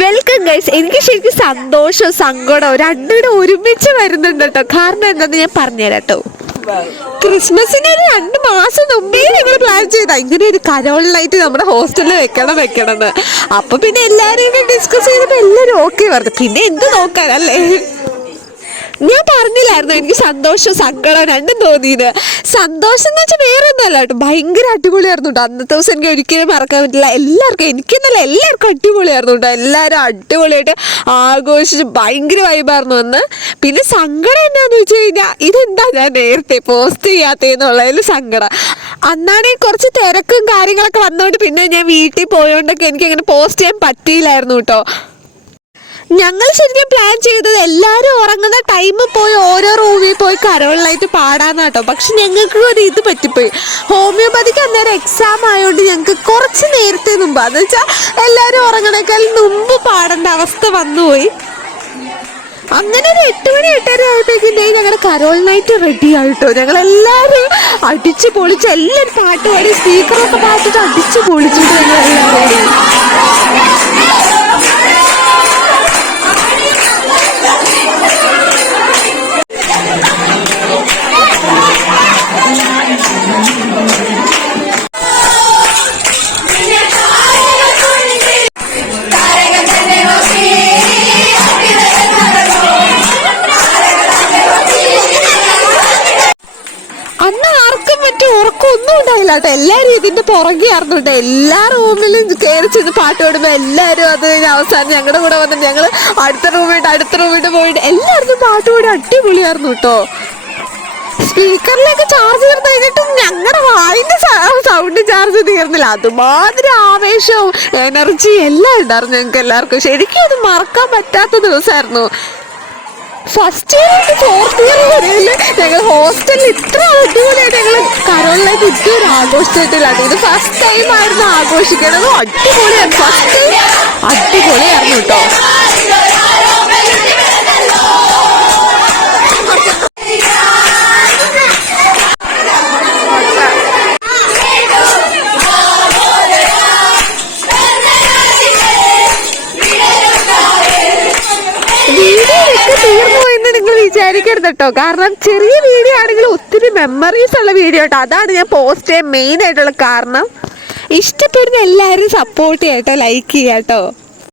Welcome guys എനിക്ക് ശരിക്കും സന്തോഷവും സങ്കടവും രണ്ടുകൂടെ ഒരുമിച്ച് വരുന്നുണ്ട് കേട്ടോ കാരണം എന്താന്ന് ഞാൻ പറഞ്ഞുതരാം കേട്ടോ ക്രിസ്മസിന് ഒരു രണ്ട് മാസം മുമ്പേ ഞങ്ങൾ പ്ലാൻ ചെയ്താ. ഇങ്ങനെ ഒരു കരോൾ ലൈറ്റ് നമ്മുടെ ഹോസ്റ്റലിൽ വെക്കണം വെക്കണം അപ്പൊ പിന്നെ എല്ലാവരും ഡിസ്കസ് ചെയ്തപ്പോ എല്ലാവരും ഓക്കെ പറഞ്ഞു. പിന്നെ എന്ത് നോക്കാനല്ലേ ഞാൻ പറഞ്ഞില്ലായിരുന്നു? എനിക്ക് സന്തോഷം സങ്കടം രണ്ടും തോന്നിയത്. സന്തോഷം എന്ന് വെച്ചാൽ വേറെ ഒന്നുമല്ല കേട്ടോ. ഭയങ്കര അടിപൊളിയായിരുന്നു കേട്ടോ. അന്നത്തെ ദിവസം എനിക്ക് ഒരിക്കലും മറക്കാൻ പറ്റില്ല. എല്ലാവർക്കും എനിക്കെന്നല്ല എല്ലാവർക്കും അടിപൊളിയായിരുന്നു കേട്ടോ. എല്ലാവരും അടിപൊളിയായിട്ട് ആഘോഷിച്ച് ഭയങ്കര വൈബായിരുന്നു അന്ന്. പിന്നെ സങ്കടം എന്നാന്ന് വെച്ച് കഴിഞ്ഞാൽ ഇതെന്താ ഞാൻ നേരത്തെ പോസ്റ്റ് ചെയ്യാത്തതെന്നുള്ളതിൽ സങ്കടം. അന്നാണെങ്കിൽ കുറച്ച് തിരക്കും കാര്യങ്ങളൊക്കെ വന്നതുകൊണ്ട് പിന്നെ ഞാൻ വീട്ടിൽ പോയോണ്ടൊക്കെ എനിക്ക് അങ്ങനെ പോസ്റ്റ് ചെയ്യാൻ പറ്റിയില്ലായിരുന്നു കേട്ടോ. ഞങ്ങൾ ശരിക്കും പ്ലാൻ ചെയ്തത് എല്ലാവരും ഉറങ്ങുന്ന ടൈം പോയി ഓരോ റൂമിൽ പോയി കരോളിലായിട്ട് പാടാന്നാട്ടോ പക്ഷെ ഞങ്ങൾക്ക് ഒരു ഇത് പറ്റിപ്പോയി. ഹോമിയോപ്പതിക്ക് അന്നേരം എക്സാം ആയതുകൊണ്ട് ഞങ്ങൾക്ക് കുറച്ച് നേരത്തെ മുമ്പ് അതെന്ന് വെച്ചാൽ എല്ലാവരും ഉറങ്ങണേക്കാൾ മുമ്പ് പാടേണ്ട അവസ്ഥ വന്നുപോയി. അങ്ങനെ ഒരു എട്ട് മണി എട്ടര ആയപ്പോഴേക്കും ഞങ്ങൾ കരോൾ നൈറ്റ് റെഡി ആയിട്ടോ ഞങ്ങൾ എല്ലാവരും അടിച്ച് പൊളിച്ച് എല്ലാവരും പാട്ട് പാടി സ്പീക്കറൊക്കെ പാട്ടിട്ട് അടിച്ച് പൊളിച്ചിട്ട് ഞങ്ങൾ ആർക്കും മറ്റേ ഉറക്കമൊന്നും ഉണ്ടായില്ല. കേട്ടോ എല്ലാവരും ഇതിന്റെ പുറകെ ആയിരുന്നു കേട്ടോ. എല്ലാ റൂമിലും കയറി ചെന്ന് പാട്ട് പാടുമ്പോൾ എല്ലാവരും അത് കഴിഞ്ഞ് അവസാനം ഞങ്ങളുടെ കൂടെ വന്നു ഞങ്ങൾ അടുത്ത റൂമിട്ട് അടുത്ത റൂമിട്ട് പോയിട്ട് എല്ലാവർക്കും പാട്ട് പാടി അടിപൊളിയായിരുന്നു കേട്ടോ. സ്പീക്കറിലൊക്കെ ചാർജ് തീർന്നു കഴിഞ്ഞിട്ടും ഞങ്ങളുടെ വായിന്റെ സൗണ്ട് ചാർജ് തീർന്നില്ല. അതുമാതിരി ആവേശവും എനർജി എല്ലാം ഉണ്ടായിരുന്നു ഞങ്ങൾക്ക് എല്ലാവർക്കും. ശരിക്കും അത് മറക്കാൻ പറ്റാത്ത ദിവസമായിരുന്നു ഫസ്റ്റ് ഞങ്ങൾ ഹോസ്റ്റലിൽ ഇത്ര അടിപൊളിയായിട്ട് ഞങ്ങൾ ഫസ്റ്റ് ടൈം ആയിരുന്നു ആഘോഷിക്കണത്. അടിപൊളിയാണ് ഫസ്റ്റ് ടൈം വിചാരിക്കരുത് കേട്ടോ കാരണം ചെറിയ വീഡിയോ ആണെങ്കിൽ ഒത്തിരി മെമ്മറീസ് ഉള്ള വീഡിയോ കേട്ടോ അതാണ് ഞാൻ പോസ്റ്റ് ചെയ്യാൻ മെയിൻ ആയിട്ടുള്ള കാരണം. ഇഷ്ടപ്പെടുന്ന എല്ലാവരും സപ്പോർട്ട് ചെയ്യാട്ടോ ലൈക്ക് ചെയ്യാട്ടോ.